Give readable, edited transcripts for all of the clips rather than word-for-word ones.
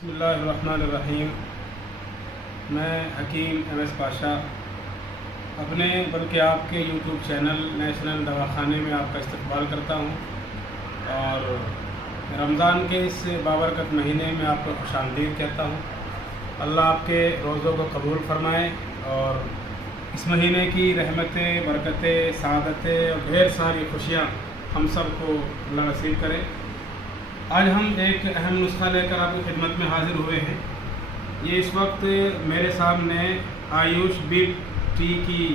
बिस्मिल्लाहिर्रहमानिर्रहीम। मैं हकीम एम.एस. पाशा अपने बल्कि आपके यूट्यूब चैनल नेशनल दवाखाने में आपका इस्तकबाल करता हूँ और रमज़ान के इस बाबरकत महीने में आपको खुशामदीद कहता हूँ। अल्लाह आपके रोज़ों को कबूल फरमाए और इस महीने की रहमतें, बरकतें, सआदतें और ढेर सारी खुशियाँ हम सब को अल्लाह नसीब करे। आज हम एक अहम नुस्खा लेकर आपकी खिदमत में हाज़िर हुए हैं। ये इस वक्त मेरे सामने आयुष बिग टी की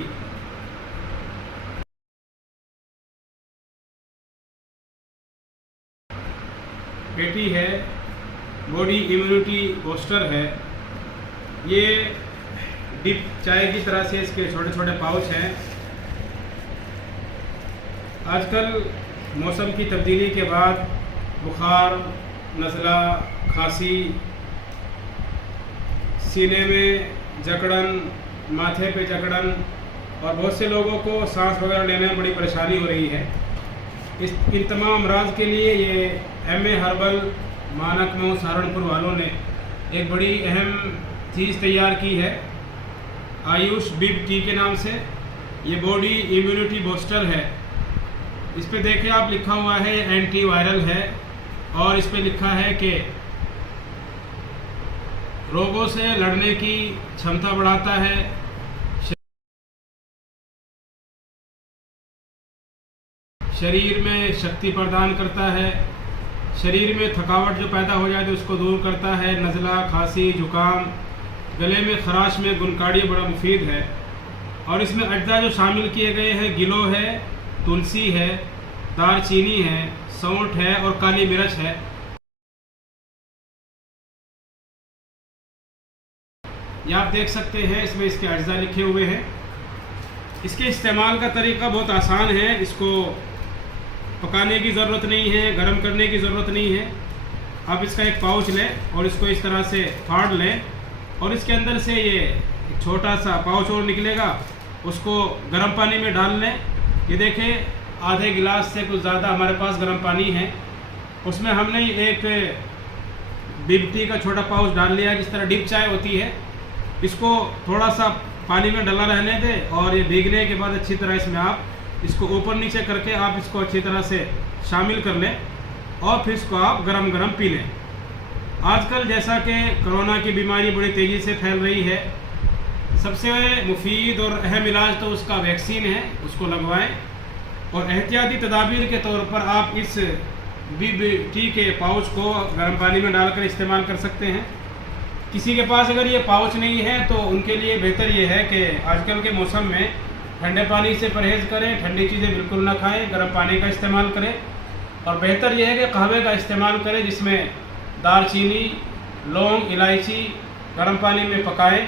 पेटी है, बॉडी इम्यूनिटी बूस्टर है। ये डिप चाय की तरह से इसके छोटे छोटे पाउच हैं। आजकल मौसम की तब्दीली के बाद बुखार, नज़ला, खांसी, सीने में जकड़न, माथे पे जकड़न और बहुत से लोगों को सांस वगैरह लेने में बड़ी परेशानी हो रही है। इन तमाम अमराज के लिए ये एम.ए. हर्बल मानक मऊ सहारनपुर वालों ने एक बड़ी अहम चीज़ तैयार की है, आयुष बिग टी के नाम से। ये बॉडी इम्यूनिटी बूस्टर है। इस पे देखिए आप लिखा हुआ है एंटी वायरल है और इस पे लिखा है कि रोगों से लड़ने की क्षमता बढ़ाता है, शरीर में शक्ति प्रदान करता है, शरीर में थकावट जो पैदा हो जाए तो उसको दूर करता है, नज़ला, खांसी, जुकाम, गले में खराश में गुनकाड़ी बड़ा मुफीद है। और इसमें अज्जा जो शामिल किए गए हैं, गिलो है, तुलसी है, दालचीनी है, सौंठ है और काली मिर्च है। ये आप देख सकते हैं, इसमें इसके अज्जा लिखे हुए हैं। इसके इस्तेमाल का तरीका बहुत आसान है। इसको पकाने की ज़रूरत नहीं है, गर्म करने की ज़रूरत नहीं है। आप इसका एक पाउच लें और इसको इस तरह से फाड़ लें और इसके अंदर से ये एक छोटा सा पाउच और निकलेगा, उसको गर्म पानी में डाल लें। ये देखें, आधे गिलास से कुछ ज़्यादा हमारे पास गर्म पानी है। उसमें हमने एक बिग टी का छोटा पाउच डाल लिया, जिस तरह डिप चाय होती है। इसको थोड़ा सा पानी में डला रहने दें और ये भीगने के बाद अच्छी तरह इसमें आप इसको ऊपर नीचे करके आप इसको अच्छी तरह से शामिल कर लें और फिर इसको आप गरम गरम पी लें। आजकल जैसा कि कोरोना की बीमारी बड़ी तेज़ी से फैल रही है, सबसे मुफीद और अहम इलाज तो उसका वैक्सीन है, उसको लगवाएं। और एहतियाती तदाबीर के तौर पर आप इस बिग टी के पाउच को गर्म पानी में डालकर इस्तेमाल कर सकते हैं। किसी के पास अगर ये पाउच नहीं है तो उनके लिए बेहतर ये है कि आजकल के मौसम में ठंडे पानी से परहेज़ करें, ठंडी चीज़ें बिल्कुल ना खाएं, गर्म पानी का इस्तेमाल करें। और बेहतर यह है कि कहवे का इस्तेमाल करें, जिसमें दालचीनी, लौंग, इलायची गर्म पानी में पकाएं।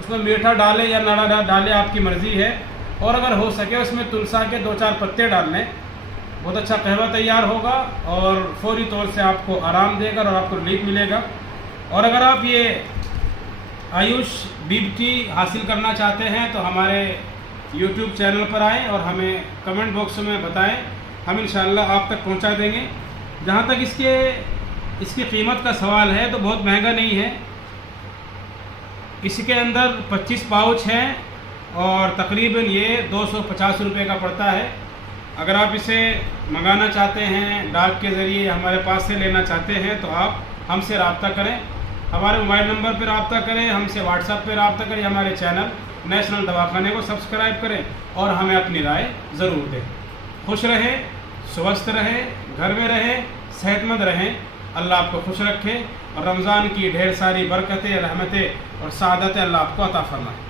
उसमें मीठा डालें या ना डालें, आपकी मर्ज़ी है। और अगर हो सके उसमें तुलसा के 2-4 पत्ते डाल लें, बहुत अच्छा कहवा तैयार होगा और फौरी तौर से आपको आराम देगा और आपको रिलीफ मिलेगा। और अगर आप ये आयुष बिग टी हासिल करना चाहते हैं तो हमारे यूट्यूब चैनल पर आएँ और हमें कमेंट बॉक्स में बताएं, हम इंशाअल्लाह आप तक पहुंचा देंगे। जहां तक इसकी कीमत का सवाल है तो बहुत महंगा नहीं है। इसके अंदर 25 पाउच हैं और तकरीबन ये 250 रुपये का पड़ता है। अगर आप इसे मंगाना चाहते हैं, डाक के ज़रिए हमारे पास से लेना चाहते हैं तो आप हमसे रब्ता करें, हमारे मोबाइल नंबर पर रब्ता करें, हमसे व्हाट्सएप पर रब्ता करें, हमारे चैनल नेशनल दवाखाने को सब्सक्राइब करें और हमें अपनी राय ज़रूर दें। खुश रहें, स्वस्थ रहें, घर में रहें, सेहतमंद रहें। अल्लाह आपको खुश रखे और रमज़ान की ढेर सारी बरकतें, रहमतें और सआदतें अल्लाह आपको अता फरमाए।